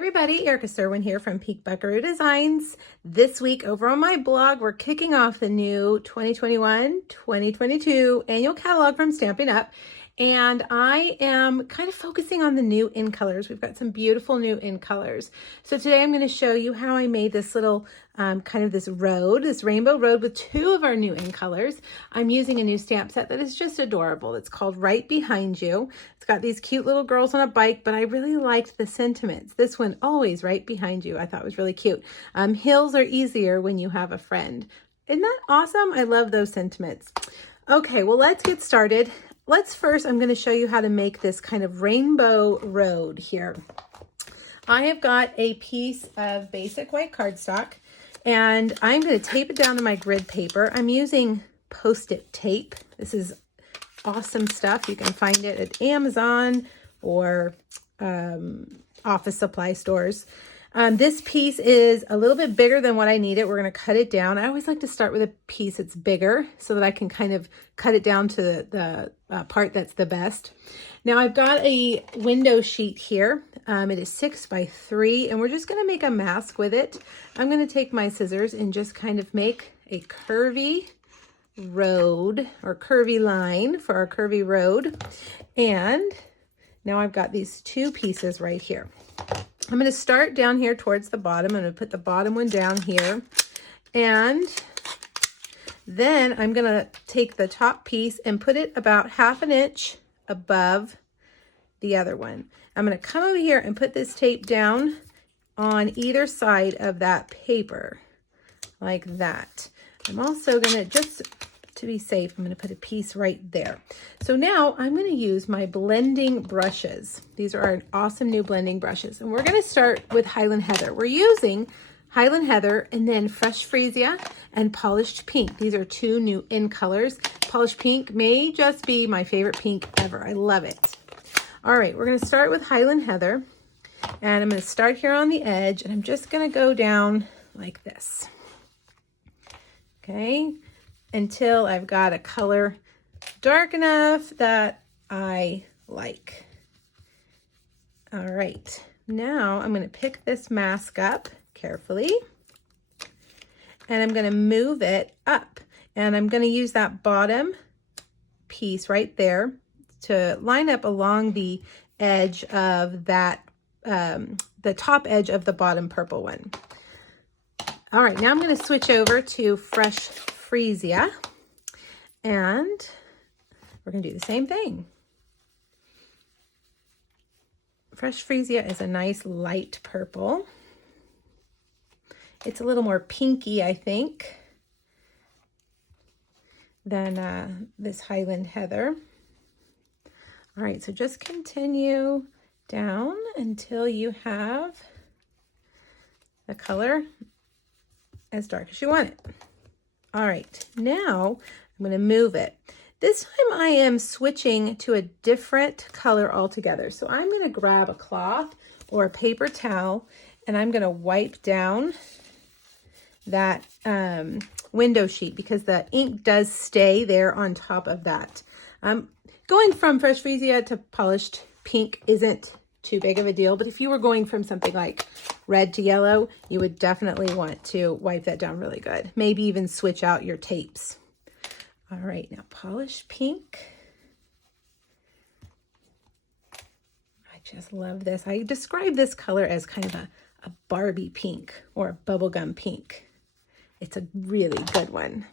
everybody, Erica Serwin here from Peak Buckaroo Designs. This week over on my blog, we're kicking off the new 2021-2022 annual catalog from Stampin' Up. And I am kind of focusing on the new in colors. We've got some beautiful new in colors. So today I'm going to show you how I made this little kind of this rainbow road with two of our new in colors. I'm using a new stamp set that is just adorable. It's called Right Behind You. It's got these cute little girls on a bike, but I really liked the sentiments. This one, always right behind you, I thought was really cute. Hills are easier when you have a friend. Isn't that awesome? I love those sentiments. Okay, well, let's get started. I'm going to show you how to make this kind of rainbow road here. I have got a piece of basic white cardstock and I'm going to tape it down to my grid paper. I'm using Post-it tape. This is awesome stuff. You can find it at Amazon or office supply stores. This piece is a little bit bigger than what I needed. We're going to cut it down. I always like to start with a piece that's bigger so that I can kind of cut it down to the part that's the best. Now I've got a window sheet here. It is 6 by 3 and we're just going to make a mask with it. I'm going to take my scissors and just kind of make a curvy road or curvy line for our curvy road. And now I've got these two pieces right here. I'm going to start down here towards the bottom. I'm going to put the bottom one down here. And then I'm going to take the top piece and put it about 1/2 inch above the other one. I'm going to come over here and put this tape down on either side of that paper like that. I'm also going to, just to be safe, I'm going to put a piece right there. So now I'm going to use my blending brushes. These are our awesome new blending brushes. And we're going to start with Highland Heather. We're using Highland Heather and then Fresh Freesia and Polished Pink. These are two new in colors. Polished Pink may just be my favorite pink ever. I love it. All right, we're going to start with Highland Heather. And I'm going to start here on the edge and I'm just going to go down like this. Okay, until I've got a color dark enough that I like. All right, now I'm going to pick this mask up carefully and I'm going to move it up and I'm going to use that bottom piece right there to line up along the edge of that, the top edge of the bottom purple one. All right, now I'm going to switch over to Fresh Freesia and we're going to do the same thing. Fresh Freesia is a nice light purple. It's a little more pinky, I think, than this Highland Heather. All right, so just continue down until you have the color as dark as you want it. All right, now I'm going to move it. This time I am switching to a different color altogether. So I'm going to grab a cloth or a paper towel and I'm going to wipe down that window sheet because the ink does stay there on top of that. Going from Fresh Freesia to Polished Pink isn't too big of a deal, but if you were going from something like red to yellow, you would definitely want to wipe that down really good. Maybe even switch out your tapes. All right, now Polished Pink. I just love this. I describe this color as kind of a Barbie pink or bubblegum pink. It's a really good one.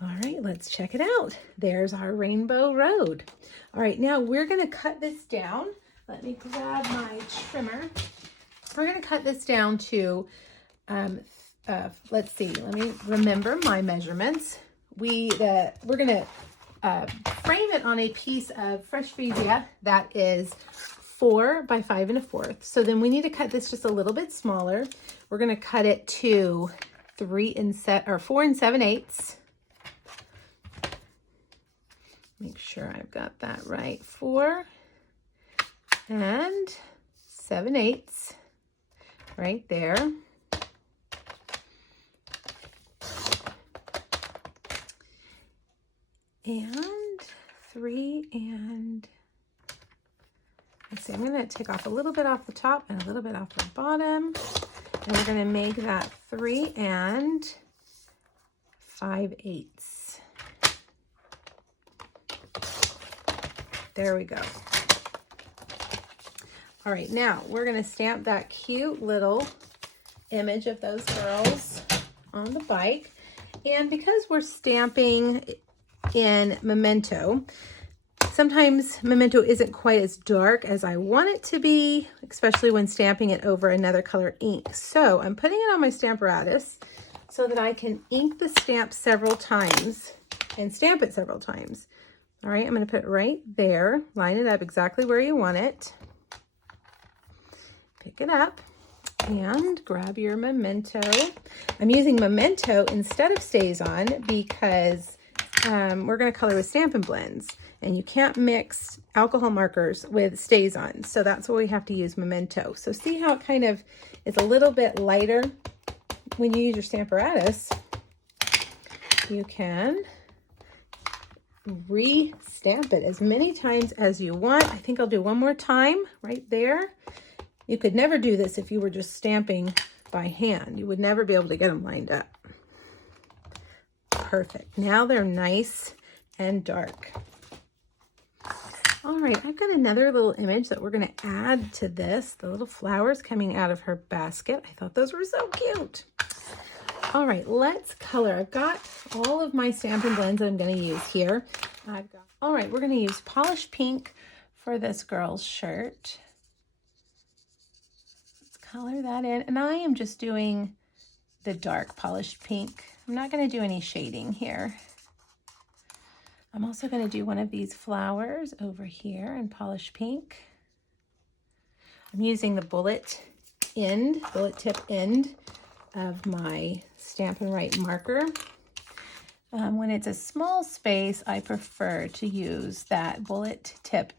All right, let's check it out. There's our rainbow road. All right, now we're going to cut this down. Let me grab my trimmer. We're going to cut this down to, let's see, let me remember my measurements. We're going to frame it on a piece of Fresh Freesia that is 4 by 5 1/4. So then we need to cut this just a little bit smaller. We're going to cut it to 4 7/8. Make sure I've got that right. 4 7/8 right there. And 3 and Let's see, I'm gonna take off a little bit off the top and a little bit off the bottom. And we're gonna make that 3 5/8. There we go. All right, now we're gonna stamp that cute little image of those girls on the bike. And because we're stamping in Memento, sometimes Memento isn't quite as dark as I want it to be, especially when stamping it over another color ink. So I'm putting it on my Stamparatus so that I can ink the stamp several times and stamp it several times. All right, I'm going to put it right there, line it up exactly where you want it. Pick it up and grab your Memento. I'm using Memento instead of StazOn because we're going to color with Stampin' Blends, and you can't mix alcohol markers with StazOn, so that's why we have to use Memento. So see how it kind of is a little bit lighter when you use your Stamparatus. You can re-stamp it as many times as you want. I think I'll do one more time right there. You could never do this if you were just stamping by hand. You would never be able to get them lined up. Perfect. Now they're nice and dark. All right, I've got another little image that we're going to add to this. The little flowers coming out of her basket. I thought those were so cute. All right, let's color. I've got all of my Stampin' Blends that I'm going to use here. All right, we're going to use Polished Pink for this girl's shirt. Color that in, and I am just doing the dark Polished Pink. I'm not going to do any shading here. I'm also going to do one of these flowers over here in Polished Pink. I'm using the bullet tip end of my Stampin' Write marker. When it's a small space, I prefer to use that bullet tip.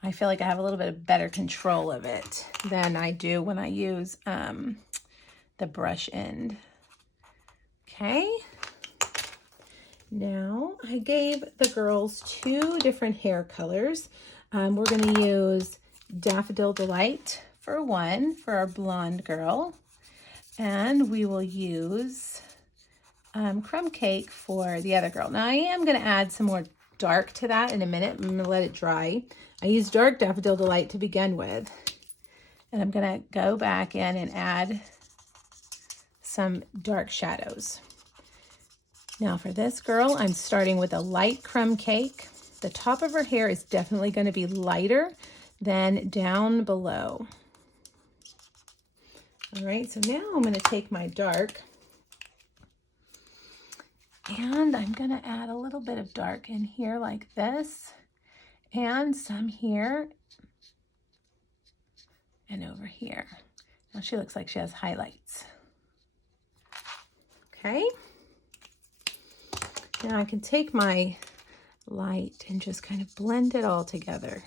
I feel like I have a little bit of better control of it than I do when I use the brush end. Okay. Now I gave the girls 2 different hair colors. We're going to use Daffodil Delight for one, for our blonde girl. And we will use Crumb Cake for the other girl. Now I am going to add some more dark to that in a minute. I'm going to let it dry. I used dark Daffodil Delight to begin with. And I'm going to go back in and add some dark shadows. Now for this girl, I'm starting with a light Crumb Cake. The top of her hair is definitely going to be lighter than down below. All right, so now I'm going to take my dark and I'm going to add a little bit of dark in here like this, and some here and over here. Now she looks like she has highlights. Okay. Now I can take my light and just kind of blend it all together.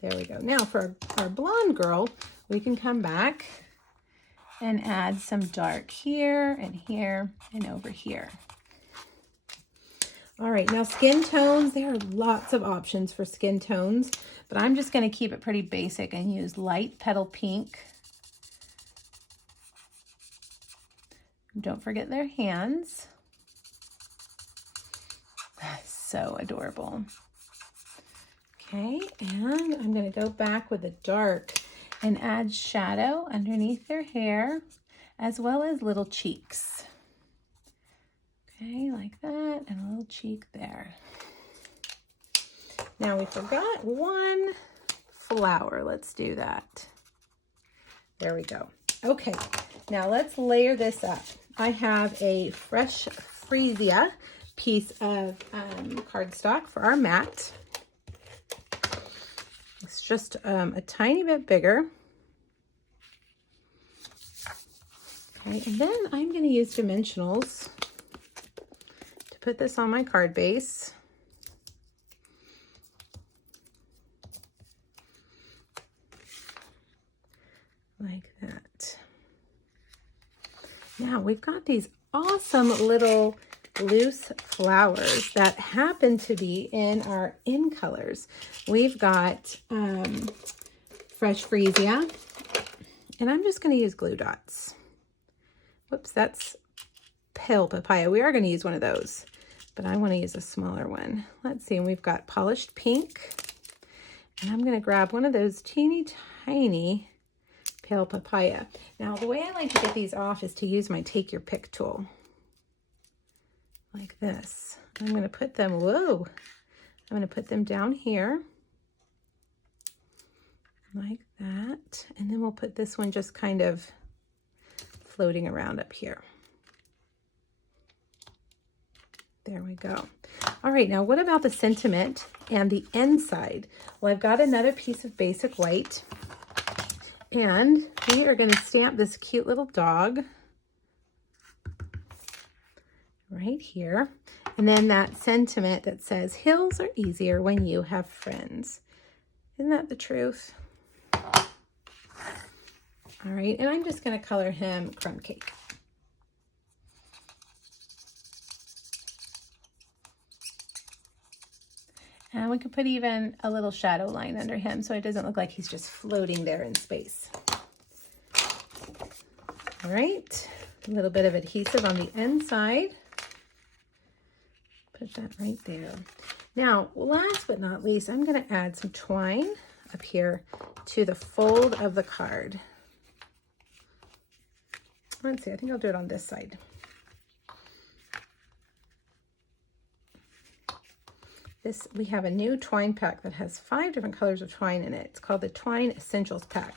There we go. Now for our blonde girl, we can come back and add some dark here and over here. All right, now skin tones, there are lots of options for skin tones, but I'm just going to keep it pretty basic and use light Petal Pink. Don't forget their hands. So adorable. Okay, and I'm going to go back with a dark and add shadow underneath their hair, as well as little cheeks. Okay, like that, and a little cheek there. Now we forgot one flower. Let's do that. There we go. Okay, now let's layer this up. I have a Fresh Freesia piece of cardstock for our mat. It's just a tiny bit bigger. Okay, and then I'm going to use dimensionals to put this on my card base. Like that. Now we've got these awesome little loose flowers that happen to be in our in colors. We've got fresh freesia, and I'm just going to use glue dots. Whoops, that's pale papaya. We are going to use one of those, but I want to use a smaller one. Let's see, and we've got polished pink, and I'm going to grab one of those teeny tiny pale papaya. Now, the way I like to get these off is to use my take your pick tool, like this. I'm going to put them, whoa, I'm going to put them down here, like that, and then we'll put this one just kind of floating around up here. There we go. All right, now what about the sentiment and the inside? Well, I've got another piece of basic white, and we are going to stamp this cute little dog right here. And then that sentiment that says, hills are easier when you have friends. Isn't that the truth? All right, and I'm just going to color him crumb cake. And we could put even a little shadow line under him so it doesn't look like he's just floating there in space. All right, a little bit of adhesive on the inside. Put that right there. Now, last but not least, I'm going to add some twine up here to the fold of the card. Let's see, I think I'll do it on this side. We have a new twine pack that has 5 different colors of twine in it. It's called the Twine Essentials Pack.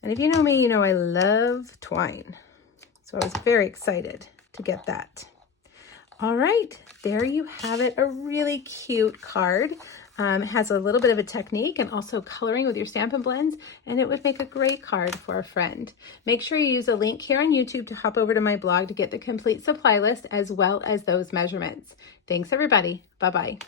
And if you know me, you know I love twine. So I was very excited to get that. All right, there you have it. A really cute card. It has a little bit of a technique and also coloring with your Stampin' Blends, and it would make a great card for a friend. Make sure you use a link here on YouTube to hop over to my blog to get the complete supply list as well as those measurements. Thanks, everybody. Bye-bye.